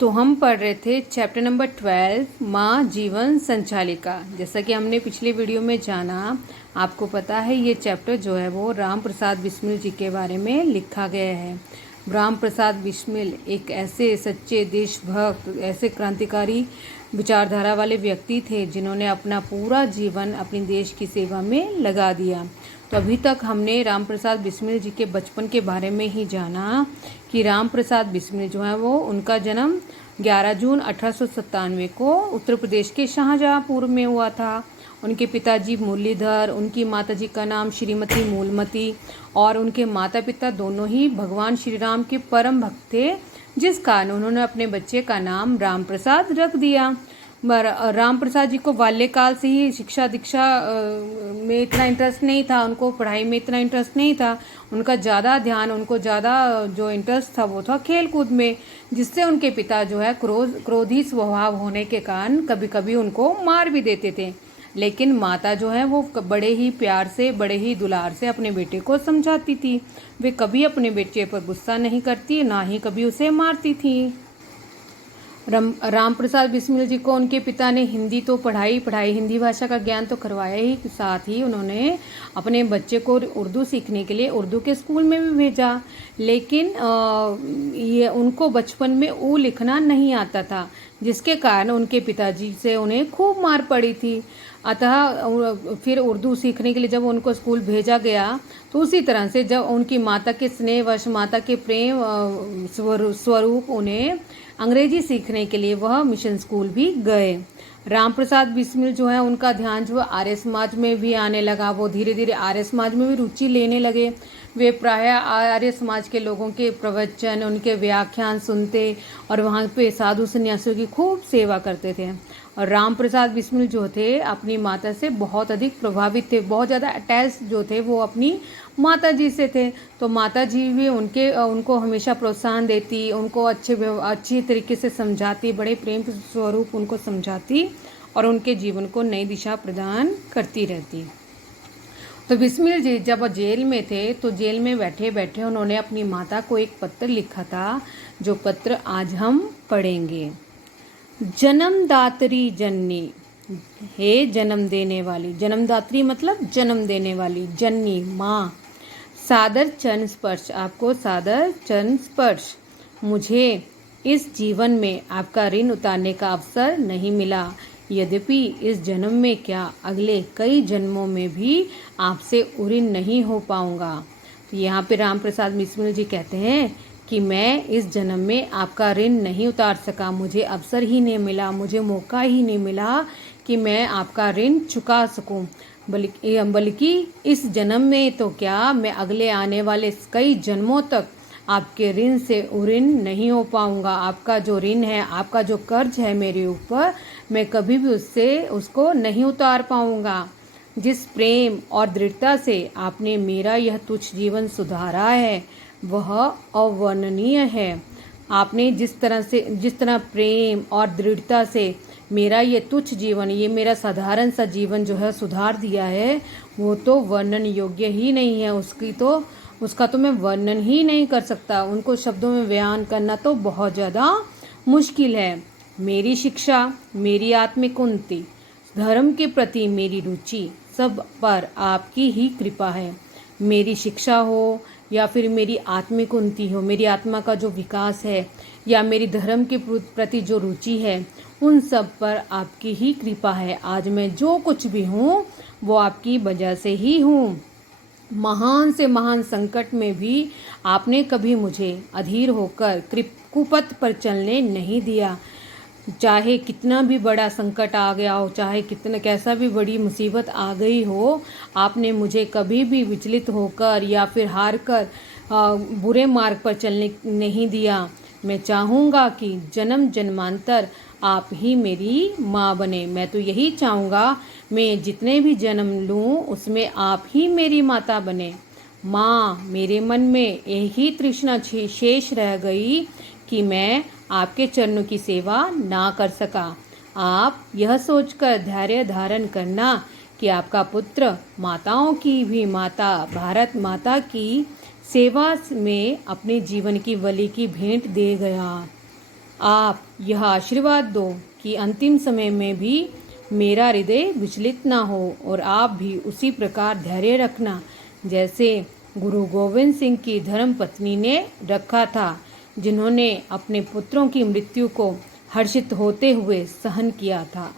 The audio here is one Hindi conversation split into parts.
तो हम पढ़ रहे थे चैप्टर नंबर 12 माँ जीवन संचालिका। जैसा कि हमने पिछले वीडियो में जाना, आपको पता है ये चैप्टर जो है वो राम प्रसाद बिस्मिल जी के बारे में लिखा गया है। राम प्रसाद बिस्मिल एक ऐसे सच्चे देशभक्त, ऐसे क्रांतिकारी विचारधारा वाले व्यक्ति थे जिन्होंने अपना पूरा जीवन अपने देश की सेवा में लगा दिया। तो अभी तक हमने राम प्रसाद बिस्मिल जी के बचपन के बारे में ही जाना कि राम प्रसाद बिस्मिल जो है वो उनका जन्म 11 जून 1897 को उत्तर प्रदेश के शाहजहाँपुर में हुआ था। उनके पिताजी मुरलीधर, उनकी माताजी का नाम श्रीमती मूलमती और उनके माता पिता दोनों ही भगवान श्री राम के परम भक्त थे, जिस कारण उन्होंने अपने बच्चे का नाम राम प्रसाद रख दिया। राम प्रसाद जी को बाल्यकाल से ही शिक्षा दीक्षा में इतना इंटरेस्ट नहीं था, उनको पढ़ाई में इतना इंटरेस्ट नहीं था। उनका ज़्यादा ध्यान, उनको ज़्यादा जो इंटरेस्ट था वो था खेल कूद में, जिससे उनके पिता जो है क्रोधी स्वभाव होने के कारण कभी कभी उनको मार भी देते थे। लेकिन माता जो है वो बड़े ही प्यार से, बड़े ही दुलार से अपने बेटे को समझाती थी। वे कभी अपने बेटे पर गुस्सा नहीं करती, ना ही कभी उसे मारती थी। राम प्रसाद बिस्मिल जी को उनके पिता ने हिंदी तो पढ़ाई हिंदी भाषा का ज्ञान तो करवाया ही, साथ ही उन्होंने अपने बच्चे को उर्दू सीखने के लिए उर्दू के स्कूल में भी भेजा। लेकिन ये उनको बचपन में ऊ लिखना नहीं आता था, जिसके कारण उनके पिताजी से उन्हें खूब मार पड़ी थी। अतः फिर उर्दू सीखने के लिए जब उनको स्कूल भेजा गया, तो उसी तरह से जब उनकी माता के स्नेहवश, माता के प्रेम स्वरूप उन्हें अंग्रेजी सीखने के लिए वह मिशन स्कूल भी गए। राम प्रसाद बिस्मिल जो है उनका ध्यान जो आर्य समाज में भी आने लगा। वो धीरे धीरे आर्य समाज में भी रुचि लेने लगे। वे प्रायः आर्य समाज के लोगों के प्रवचन, उनके व्याख्यान सुनते और वहाँ पे साधु सन्यासियों की खूब सेवा करते थे। और राम प्रसाद बिस्मिल जो थे अपनी माता से बहुत अधिक प्रभावित थे, बहुत ज़्यादा अटैच जो थे वो अपनी माता जी से थे। तो माता जी भी उनको हमेशा प्रोत्साहन देती, उनको अच्छी तरीके से समझाती, बड़े प्रेम स्वरूप उनको समझाती और उनके जीवन को नई दिशा प्रदान करती रहती। तो बिस्मिल जी जब जेल में थे, तो जेल में बैठे बैठे उन्होंने अपनी माता को एक पत्र लिखा था, जो पत्र आज हम पढ़ेंगे। जन्मदात्री जननी, हे जन्म देने वाली, जन्मदात्री मतलब जन्म देने वाली, जननी माँ, सादर चरण स्पर्श, आपको सादर चरण स्पर्श। मुझे इस जीवन में आपका ऋण उतारने का अवसर नहीं मिला, यद्यपि इस जन्म में क्या अगले कई जन्मों में भी आपसे ऋणी नहीं हो पाऊंगा। तो यहाँ पे राम प्रसाद बिस्मिल जी कहते हैं कि मैं इस जन्म में आपका ऋण नहीं उतार सका, मुझे अवसर ही नहीं मिला, मुझे मौका ही नहीं मिला कि मैं आपका ऋण चुका सकूं। बल्कि इस जन्म में तो क्या, मैं अगले आने वाले कई जन्मों तक आपके ऋण से ऋण नहीं हो पाऊंगा। आपका जो ऋण है, आपका जो कर्ज है मेरे ऊपर, मैं कभी भी उसको नहीं उतार पाऊंगा। जिस प्रेम और दृढ़ता से आपने मेरा यह तुच्छ जीवन सुधारा है वह अवर्णनीय है। आपने जिस तरह प्रेम और दृढ़ता से मेरा ये तुच्छ जीवन, ये मेरा साधारण सा जीवन जो है सुधार दिया है, वो तो वर्णन योग्य ही नहीं है। उसका तो मैं वर्णन ही नहीं कर सकता, उनको शब्दों में बयान करना तो बहुत ज़्यादा मुश्किल है। मेरी शिक्षा, मेरी आत्मिक उन्नति, धर्म के प्रति मेरी रुचि, सब पर आपकी ही कृपा है। मेरी शिक्षा हो या फिर मेरी आत्मिक उन्नति हो, मेरी आत्मा का जो विकास है, या मेरी धर्म के प्रति जो रुचि है, उन सब पर आपकी ही कृपा है। आज मैं जो कुछ भी हूँ वो आपकी वजह से ही हूँ। महान से महान संकट में भी आपने कभी मुझे अधीर होकर कुपथ पर चलने नहीं दिया। चाहे कितना भी बड़ा संकट आ गया हो, चाहे कैसा भी बड़ी मुसीबत आ गई हो, आपने मुझे कभी भी विचलित होकर या फिर हार कर बुरे मार्ग पर चलने नहीं दिया। मैं चाहूँगा कि जन्म जन्मांतर आप ही मेरी माँ बने। मैं तो यही चाहूँगा, मैं जितने भी जन्म लूँ उसमें आप ही मेरी माता बने। माँ, मेरे मन में एक ही तृष्णा शेष रह गई कि मैं आपके चरणों की सेवा ना कर सका। आप यह सोचकर धैर्य धारण करना कि आपका पुत्र माताओं की भी माता, भारत माता की सेवा में अपने जीवन की बलि की भेंट दे गया। आप यह आशीर्वाद दो कि अंतिम समय में भी मेरा हृदय विचलित ना हो और आप भी उसी प्रकार धैर्य रखना जैसे गुरु गोविंद सिंह की धर्म पत्नी ने रखा था, जिन्होंने अपने पुत्रों की मृत्यु को हर्षित होते हुए सहन किया था।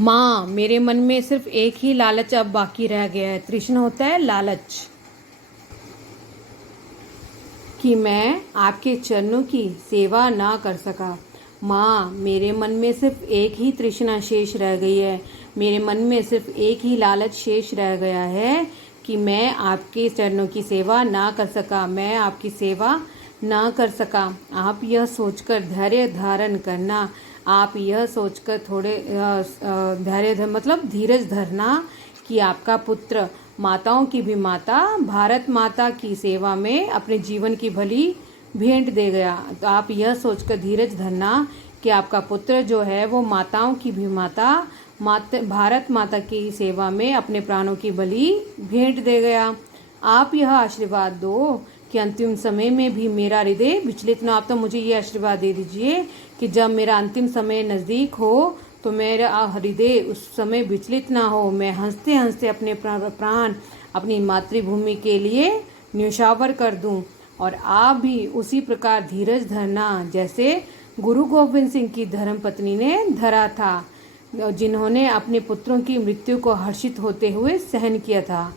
माँ, मेरे मन में सिर्फ एक ही लालच अब बाकी रह गया है। तृष्णा होता है लालच, कि मैं आपके चरणों की सेवा ना कर सका। माँ, मेरे मन में सिर्फ एक ही तृष्णा शेष रह गई है। मेरे मन में सिर्फ एक ही लालच शेष रह गया है कि मैं आपके चरणों की सेवा ना कर सका, मैं आपकी सेवा ना कर सका। आप यह सोचकर धैर्य धारण करना, आप यह सोचकर थोड़े धैर्य मतलब धीरज धरना कि आपका पुत्र माताओं की भी माता भारत माता की सेवा में अपने जीवन की भली भेंट दे गया। तो आप यह सोचकर धीरज धरना कि आपका पुत्र जो है वो माताओं की भी माता भारत माता की सेवा में अपने प्राणों की बलि भेंट दे गया। आप यह आशीर्वाद दो कि अंतिम समय में भी मेरा हृदय विचलित न। आप तो मुझे ये आशीर्वाद दे दीजिए कि जब मेरा अंतिम समय नज़दीक हो तो मेरा हृदय उस समय विचलित ना हो। मैं हंसते हंसते अपने प्राण अपनी मातृभूमि के लिए न्यौछावर कर दूं और आप भी उसी प्रकार धीरज धरना जैसे गुरु गोविंद सिंह की धर्मपत्नी ने धरा था, जिन्होंने अपने पुत्रों की मृत्यु को हर्षित होते हुए सहन किया था।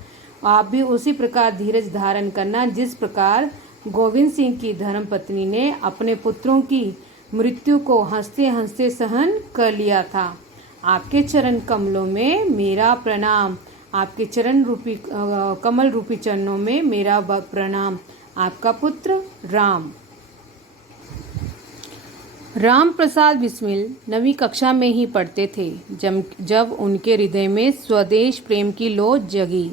आप भी उसी प्रकार धीरज धारण करना जिस प्रकार गोविंद सिंह की धर्मपत्नी ने अपने पुत्रों की मृत्यु को हंसते हंसते सहन कर लिया था। आपके चरण कमलों में मेरा प्रणाम, आपके चरण रूपी कमल रूपी चरणों में मेरा प्रणाम। आपका पुत्र राम। राम प्रसाद बिस्मिल 9वीं कक्षा में ही पढ़ते थे जब उनके हृदय में स्वदेश प्रेम की लौ जगी।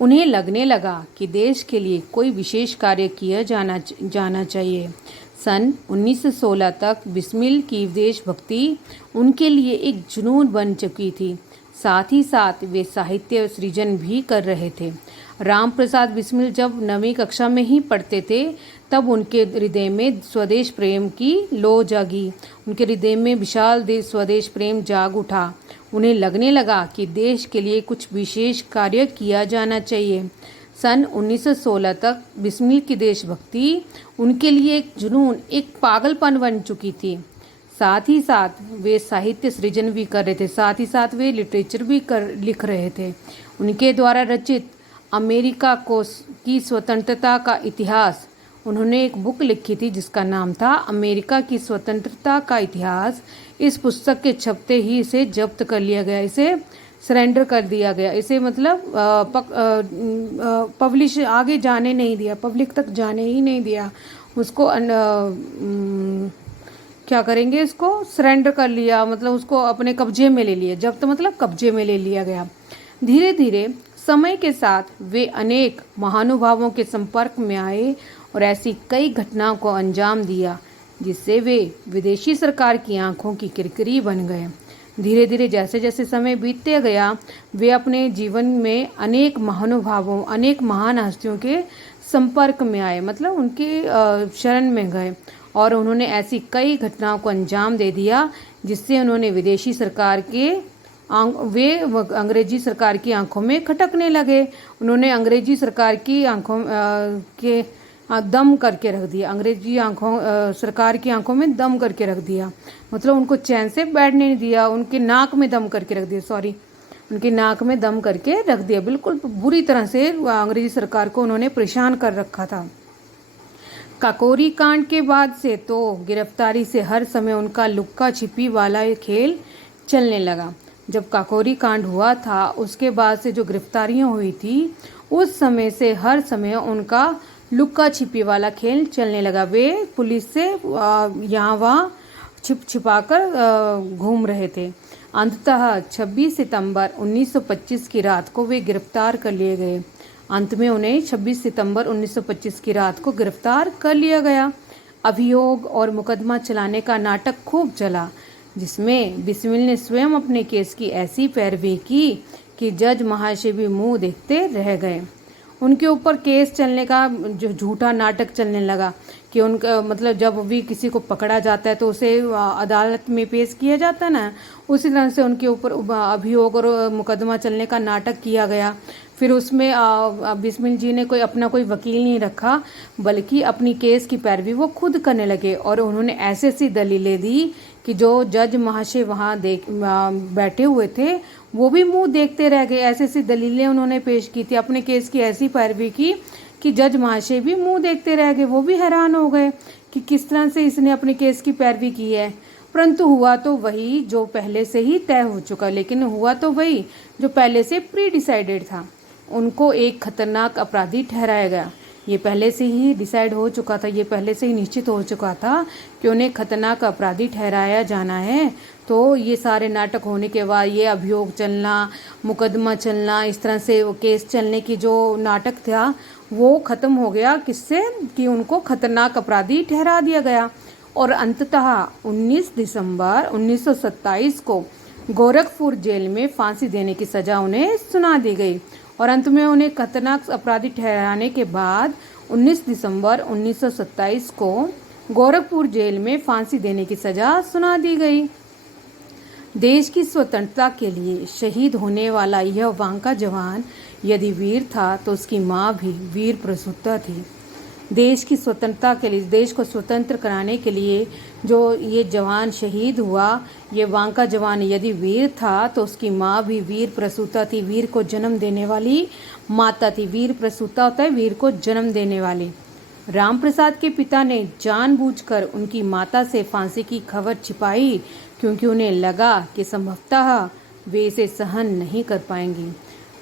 उन्हें लगने लगा कि देश के लिए कोई विशेष कार्य किया जाना चाहिए। सन 1916 तक बिस्मिल की देशभक्ति उनके लिए एक जुनून बन चुकी थी। साथ ही साथ वे साहित्य सृजन भी कर रहे थे। राम प्रसाद बिस्मिल जब 9वीं कक्षा में ही पढ़ते थे तब उनके हृदय में स्वदेश प्रेम की लौ जागी। उनके हृदय में विशाल स्वदेश प्रेम जाग उठा। उन्हें लगने लगा कि देश के लिए कुछ विशेष कार्य किया जाना चाहिए। सन 1916 तक बिस्मिल की देशभक्ति उनके लिए एक जुनून, एक पागलपन बन चुकी थी। साथ ही साथ वे साहित्य सृजन भी कर रहे थे, साथ ही साथ वे लिटरेचर भी लिख रहे थे। उनके द्वारा रचित अमेरिका की स्वतंत्रता का इतिहास, उन्होंने एक बुक लिखी थी जिसका नाम था अमेरिका की स्वतंत्रता का इतिहास। इस पुस्तक के छपते ही इसे जब्त कर लिया गया, इसे सरेंडर कर दिया गया, इसे मतलब पब्लिश आगे जाने नहीं दिया, पब्लिक तक जाने ही नहीं दिया उसको। क्या करेंगे, इसको सरेंडर कर लिया, मतलब उसको अपने कब्जे में ले लिया। जब्त मतलब कब्जे में ले लिया गया। धीरे धीरे समय के साथ वे अनेक महानुभावों के संपर्क में आए और ऐसी कई घटनाओं को अंजाम दिया जिससे वे विदेशी सरकार की आंखों की किरकिरी बन गए। धीरे धीरे जैसे जैसे समय बीतते गया वे अपने जीवन में अनेक महानुभावों, अनेक महान हस्तियों के संपर्क में आए, मतलब उनके शरण में गए और उन्होंने ऐसी कई घटनाओं को अंजाम दे दिया जिससे उन्होंने विदेशी सरकार के वे अंग्रेजी सरकार की आंखों में खटकने लगे। उन्होंने अंग्रेजी सरकार की आंखों के दम करके रख दिया, अंग्रेजी सरकार की आंखों में दम करके रख दिया, मतलब उनको चैन से बैठने नहीं दिया, उनके नाक में दम करके रख दिया, उनकी नाक में दम करके रख दिया। बिल्कुल बुरी तरह से अंग्रेजी सरकार को उन्होंने परेशान कर रखा था। काकोरी कांड के बाद से तो गिरफ्तारी से हर समय उनका लुक्का छिपी वाला खेल चलने लगा। जब काकोरी कांड हुआ था उसके बाद से जो गिरफ्तारियां हुई थी उस समय से हर समय उनका लुक्का छिपी वाला खेल चलने लगा। वे पुलिस से यहाँ वहाँ छिपा कर घूम रहे थे। अंततः 26 सितंबर 1925 की रात को वे गिरफ्तार कर लिए गए। अंत में उन्हें 26 सितंबर 1925 की रात को गिरफ्तार कर लिया गया। अभियोग और मुकदमा चलाने का नाटक खूब चला, जिसमें बिस्मिल ने स्वयं अपने केस की ऐसी पैरवी की कि जज महाशय भी मुंह देखते रह गए। उनके ऊपर केस चलने का जो झूठा नाटक चलने लगा कि उनका मतलब जब भी किसी को पकड़ा जाता है तो उसे अदालत में पेश किया जाता है ना, उसी तरह से उनके ऊपर अभियोग और मुकदमा चलने का नाटक किया गया। फिर उसमें बिस्मिल जी ने कोई वकील नहीं रखा, बल्कि अपनी केस की पैरवी वो खुद करने लगे और उन्होंने ऐसी ऐसी दलीलें दी कि जो जज महाशय वहाँ बैठे हुए थे वो भी मुंह देखते रह गए। ऐसी ऐसी दलीलें उन्होंने पेश की थी, अपने केस की ऐसी पैरवी की कि जज महाशय भी मुंह देखते रह गए। वो भी हैरान हो गए कि किस तरह से इसने अपने केस की पैरवी की है। परंतु हुआ तो वही जो पहले से ही तय हो चुका, लेकिन हुआ तो वही जो पहले से प्री डिसाइडेड था। उनको एक खतरनाक अपराधी ठहराया गया। ये पहले से ही डिसाइड हो चुका था, ये पहले से ही निश्चित हो चुका था कि उन्हें खतरनाक अपराधी ठहराया जाना है। तो ये सारे नाटक होने के बाद ये अभियोग चलना, मुकदमा चलना, इस तरह से वो केस चलने की जो नाटक था वो ख़त्म हो गया। किससे? कि उनको खतरनाक अपराधी ठहरा दिया गया। और अंततः 19 दिसंबर 1927 को गोरखपुर जेल में फांसी देने की सज़ा उन्हें सुना दी गई। और अंत में उन्हें खतरनाक अपराधी ठहराने के बाद 19 दिसंबर 1927 को गोरखपुर जेल में फांसी देने की सज़ा सुना दी गई। देश की स्वतंत्रता के लिए शहीद होने वाला यह वांका जवान यदि वीर था तो उसकी माँ भी वीर प्रसूता थी। देश की स्वतंत्रता के लिए, देश को स्वतंत्र कराने के लिए जो ये जवान शहीद हुआ, ये वांका जवान यदि वीर था तो उसकी माँ भी वीर प्रसूता थी। वीर को जन्म देने वाली माता थी। वीर प्रसूता होता है वीर को जन्म देने वाली। राम प्रसाद के पिता ने जानबूझकर उनकी माता से फांसी की खबर छिपाई, क्योंकि उन्हें लगा कि संभवतः वे इसे सहन नहीं कर पाएंगी।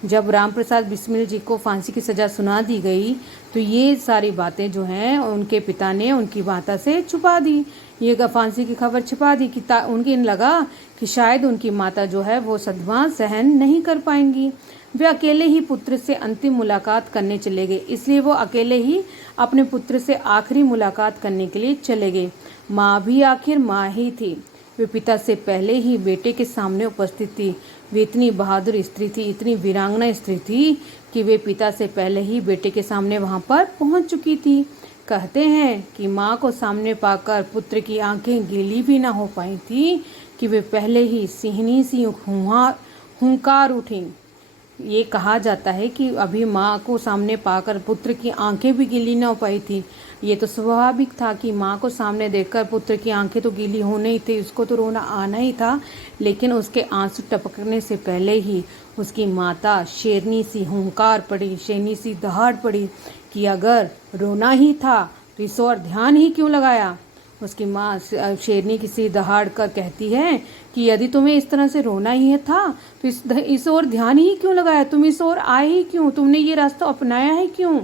जब राम प्रसाद बिस्मिल जी को फांसी की सज़ा सुना दी गई तो ये सारी बातें जो हैं उनके पिता ने उनकी माता से छुपा दी। ये फांसी की खबर छिपा दी कि उनकी लगा कि शायद उनकी माता जो है वो सदमा सहन नहीं कर पाएंगी। वे अकेले ही पुत्र से अंतिम मुलाकात करने चले गए, इसलिए वो अकेले ही अपने पुत्र से आखिरी मुलाकात करने के लिए चले गए। माँ भी आखिर माँ ही थी। वे पिता से पहले ही बेटे के सामने उपस्थित थी। वे इतनी बहादुर स्त्री थी, इतनी वीरांगना स्त्री थी कि वे पिता से पहले ही बेटे के सामने वहां पर पहुंच चुकी थी। कहते हैं कि माँ को सामने पाकर पुत्र की आंखें गीली भी ना हो पाई थी कि वे पहले ही सिहनी सी हुंकार उठी। ये कहा जाता है कि अभी माँ को सामने पाकर पुत्र की आंखें भी गीली ना हो पाई थी। ये तो स्वाभाविक था कि माँ को सामने देखकर पुत्र की आंखें तो गीली होने ही थी, उसको तो रोना आना ही था। लेकिन उसके आंसू टपकने से पहले ही उसकी माता शेरनी सी हुंकार पड़ी, शेरनी सी दहाड़ पड़ी कि अगर रोना ही था तो इस ओर ध्यान ही क्यों लगाया। उसकी माँ शेरनी की सी दहाड़ कर कहती है कि यदि तुम्हें इस तरह से रोना ही था तो इस ओर ध्यान ही क्यों लगाया, तुम इस ओर आए ही क्यों, तुमने ये रास्ता अपनाया है क्यों।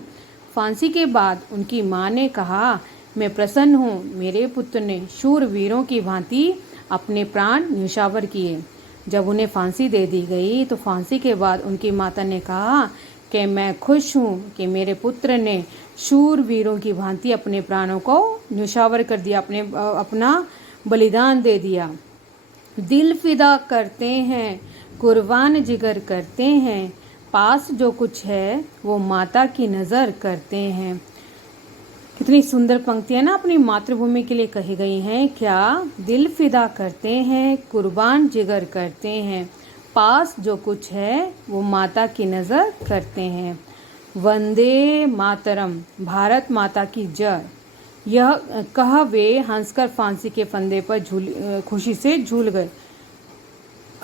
फांसी के बाद उनकी माँ ने कहा, मैं प्रसन्न हूँ, मेरे पुत्र ने शूरवीरों की भांति अपने प्राण न्यौछावर किए। जब उन्हें फांसी दे दी गई तो फांसी के बाद उनकी माता ने कहा कि मैं खुश हूँ कि मेरे पुत्र ने शूरवीरों की भांति अपने प्राणों को न्यौछावर कर दिया, अपना बलिदान दे दिया। दिल फिदा करते हैं, कुर्बान जिगर करते हैं, पास जो कुछ है वो माता की नज़र करते हैं। कितनी सुंदर पंक्तियां ना अपनी मातृभूमि के लिए कही गई हैं। क्या? दिल फिदा करते हैं, कुर्बान जिगर करते हैं, पास जो कुछ है वो माता की नज़र करते हैं। वंदे मातरम, भारत माता की जय, यह कह वे हंसकर फांसी के फंदे पर खुशी से झूल गए।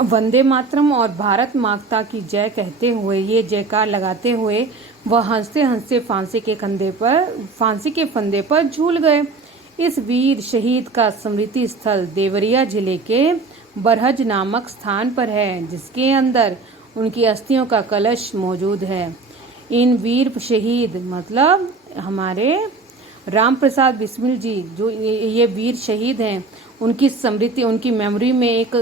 वंदे मातरम और भारत माता की जय कहते हुए, ये जयकार लगाते हुए वह हंसते हंसते फांसी के फंदे पर झूल गए। इस वीर शहीद का स्मृति स्थल देवरिया जिले के बरहज नामक स्थान पर है, जिसके अंदर उनकी अस्थियों का कलश मौजूद है। इन वीर शहीद मतलब हमारे राम प्रसाद बिस्मिल जी, जो ये वीर शहीद हैं, उनकी स्मृति, उनकी मेमोरी में एक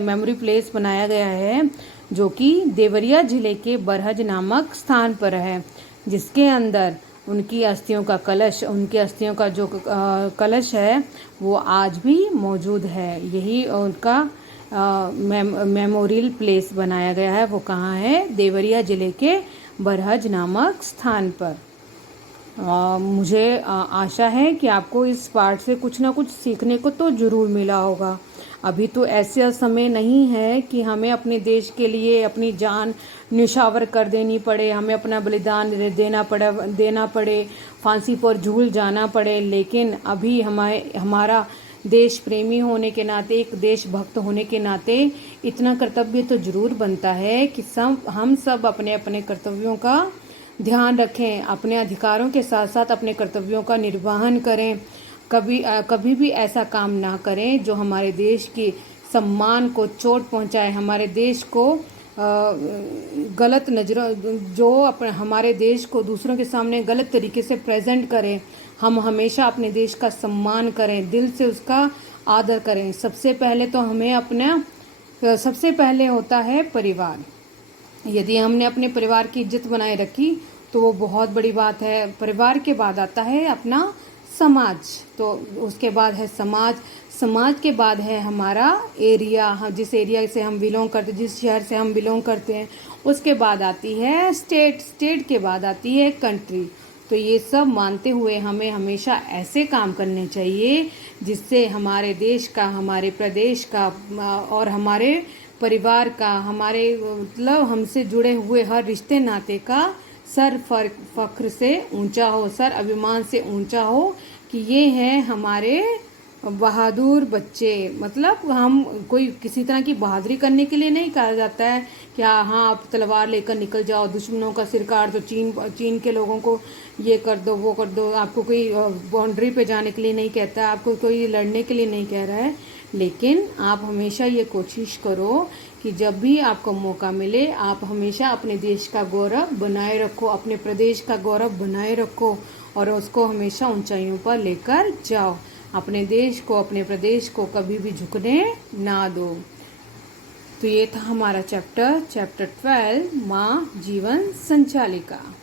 मेमोरी प्लेस बनाया गया है, जो कि देवरिया जिले के बरहज नामक स्थान पर है, जिसके अंदर उनकी अस्थियों का कलश, उनकी अस्थियों का जो कलश है वो आज भी मौजूद है। यही उनका मेमोरियल प्लेस बनाया गया है। वो कहाँ है? देवरिया जिले के बरहज नामक स्थान पर। मुझे आशा है कि आपको इस पाठ से कुछ ना कुछ सीखने को तो ज़रूर मिला होगा। अभी तो ऐसा समय नहीं है कि हमें अपने देश के लिए अपनी जान न्यौछावर कर देनी पड़े, हमें अपना बलिदान देना पड़े, फांसी पर झूल जाना पड़े। लेकिन अभी हमारा देश प्रेमी होने के नाते, एक देशभक्त होने के नाते इतना कर्तव्य तो ज़रूर बनता है कि हम सब अपने अपने कर्तव्यों का ध्यान रखें, अपने अधिकारों के साथ साथ अपने कर्तव्यों का निर्वहन करें। कभी भी ऐसा काम ना करें जो हमारे देश के सम्मान को चोट पहुंचाए, हमारे देश को गलत नज़रों जो हमारे देश को दूसरों के सामने गलत तरीके से प्रेजेंट करें। हम हमेशा अपने देश का सम्मान करें, दिल से उसका आदर करें। सबसे पहले होता है परिवार। यदि हमने अपने परिवार की इज्जत बनाए रखी तो वो बहुत बड़ी बात है। परिवार के बाद आता है अपना समाज, तो उसके बाद है समाज के बाद है हमारा एरिया, जिस एरिया से हम बिलोंग करते, जिस शहर से हम बिलोंग करते हैं। उसके बाद आती है स्टेट के बाद आती है कंट्री। तो ये सब मानते हुए हमें हमेशा ऐसे काम करने चाहिए जिससे हमारे देश का, हमारे प्रदेश का और हमारे परिवार का, हमारे मतलब हमसे जुड़े हुए हर रिश्ते नाते का सर फख्र से ऊंचा हो, सर अभिमान से ऊंचा हो कि ये हैं हमारे बहादुर बच्चे। मतलब हम कोई किसी तरह की बहादुरी करने के लिए नहीं कहा जाता है कि हाँ आप तलवार लेकर निकल जाओ, दुश्मनों का सिर काट दो, चीन के लोगों को ये कर दो, वो कर दो। आपको कोई बाउंड्री पे जाने के लिए नहीं कहता, आपको कोई लड़ने के लिए नहीं कह रहा है। लेकिन आप हमेशा ये कोशिश करो कि जब भी आपको मौका मिले आप हमेशा अपने देश का गौरव बनाए रखो, अपने प्रदेश का गौरव बनाए रखो और उसको हमेशा ऊंचाइयों पर लेकर जाओ। अपने देश को, अपने प्रदेश को कभी भी झुकने ना दो। तो ये था हमारा चैप्टर 12 माँ जीवन संचालिका।